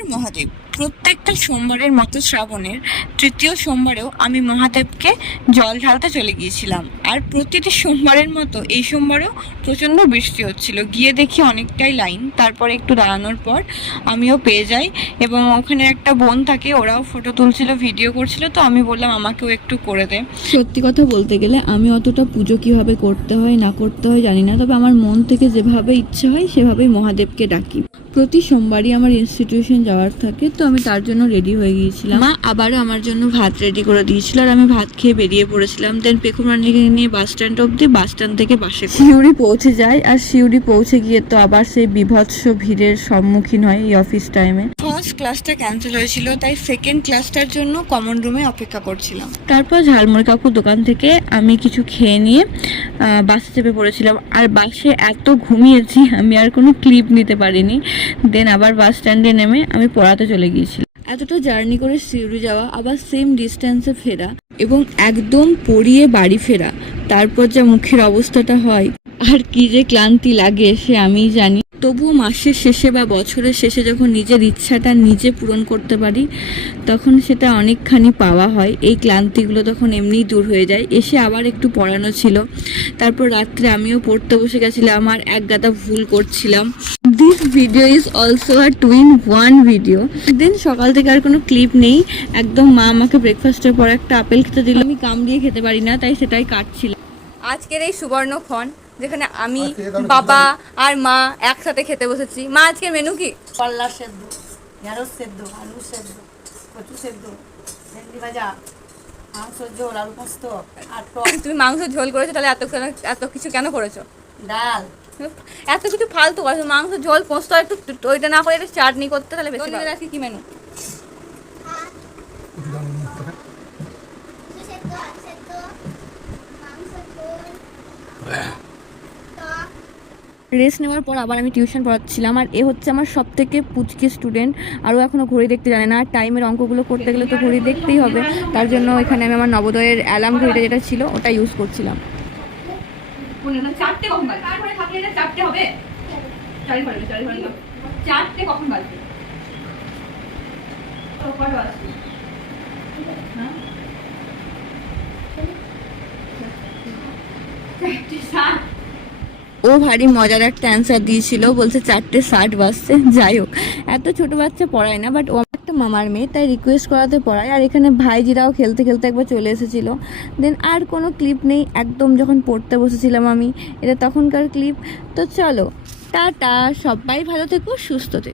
হর মহাদেব। প্রত্যেকটা সোমবারের মতো শ্রাবণের তৃতীয় সোমবারেও আমি মহাদেবকে জল ঢালতে চলে গিয়েছিলাম। আর প্রতিটি সোমবারের মতো এই সোমবারেও প্রচণ্ড বৃষ্টি হচ্ছিল। গিয়ে দেখি অনেকটাই লাইন। তারপরে একটু দাঁড়ানোর পর আমিও পেয়ে যাই এবং ওখানে একটা বোন থাকে, ওরাও ফটো তুলছিল, ভিডিও করছিল। তো আমি বললাম আমাকেও একটু করে দে। সত্যি কথা বলতে গেলে আমি অতটা পুজো কীভাবে করতে হয় না করতে হয় জানি না, তবে আমার মন থেকে যেভাবে ইচ্ছে হয় সেভাবেই মহাদেবকে ডাকি। প্রতি সোমবারই আমার ইনস্টিটিউশন যাওয়ার থাকে, তো আমি তার জন্য রেডি হয়ে গিয়েছিলাম। মা আবারও আমার জন্য ভাত রেডি করে দিয়েছিল আর আমি ভাত খেয়ে বেরিয়ে পড়েছিলাম। দেন পেখুরানিকে নিয়ে বাস স্ট্যান্ড অবধি, বাস স্ট্যান্ড থেকে বাসে সিউড়ি পৌঁছে যায়। আর সিউড়ি পৌঁছে গিয়ে তো আবার সেই বিভৎস ভিড়ের সম্মুখীন হয় এই অফিস টাইমে। ফার্স্ট ক্লাসটা ক্যান্সেল হয়েছিল, তাই সেকেন্ড ক্লাসটার জন্য কমন রুমে অপেক্ষা করছিলাম। তারপর ঝালমুড়ি কাকুর দোকান থেকে আমি কিছু খেয়ে নিয়ে বাসে চেপে পড়েছিলাম। আর বাসে এত ঘুমিয়েছি আমি আর কোনো ক্লিপ নিতে পারিনি। দেন আবার বাস স্ট্যান্ডে নেমে আমি পড়াতে চলে গিয়েছিলাম। এতটা জার্নি করে সিউড়ি যাওয়া, আবার সেম ডিস্টেন্সে ফেরা এবং একদম পড়িয়ে বাড়ি ফেরা, তারপর যা মুখের অবস্থাটা হয় আর কি যে ক্লান্তি লাগে সে আমিই জানি। তবুও মাসের শেষে বা বছরের শেষে যখন নিজের ইচ্ছাটা নিজে পূরণ করতে পারি তখন সেটা অনেকখানি পাওয়া হয়। এই ক্লান্তিগুলো তখন এমনিই দূর হয়ে যায়। এসে আবার একটু পড়ানো ছিল, তারপর রাত্রে আমিও পড়তে বসে গেছিলাম আর এক গাদা ভুল করছিলাম। This video is also a 2-in-1 video. Then সকাল থেকে আর কোনো ক্লিপ নেই। একদম মা আমাকে ব্রেকফাস্টের পর একটা আপেল খেতে দিল, আমি কামড়িয়ে খেতে পারি না, তাই সেটাই কাটছিলাম। আজকের এই সুবর্ণক্ষণ যেখানে আমি, বাবা আর মা একসাথে খেতে বসেছি। মা আজকের মেনু কি? করলা সেদ্ধ, ঢেঁড়স সেদ্ধ, আলু সেদ্ধ, কচু সেদ্ধ, ভেন্ডি ভাজা, মাংস ঝোল, আলু পোস্ত আর টক। তুমি মাংস ঝোল করেছো, তাহলে এত কিছু কেন করেছো? ডাল। এত কিছু ফালতু করেছো, মাংস ঝোল পোস্ত, একটু ওইটা না করে একটু চাটনি করতে তাহলে বেশি ভালো। আজকে কি মেনু? রেস্ট নেওয়ার পর আবার আমি টিউশন পড়াচ্ছিলাম। আর এ হচ্ছে আমার সব থেকে পুচকে স্টুডেন্ট, আরও এখনও ঘড়ি দেখতে জানে না। আর টাইমের অঙ্কগুলো করতে গেলে তো ঘড়ি দেখতেই হবে, তার জন্য এখানে আমি আমার নবোদয়ের অ্যালার্ম ঘড়িটা যেটা ছিল ওটা ইউজ করছিলাম। ও ভারী মজার একটা অ্যান্সার দিয়েছিল, বলছে 4:60 বাজছে। যাই হোক, এত ছোট বাচ্চা পড়ায় না, বাট ও একটা মামার মেয়ে, তাই রিকোয়েস্ট করাতে পড়ায়। আর এখানে ভাইজিরাও খেলতে খেলতে একবার চলে এসেছিল। দেন আর কোনো ক্লিপ নেই, একদম যখন পড়তে বসেছিলাম আমি, এটা তখনকার ক্লিপ। তো চলো টাটা, সবাই ভালো থেকো, সুস্থ থেকো।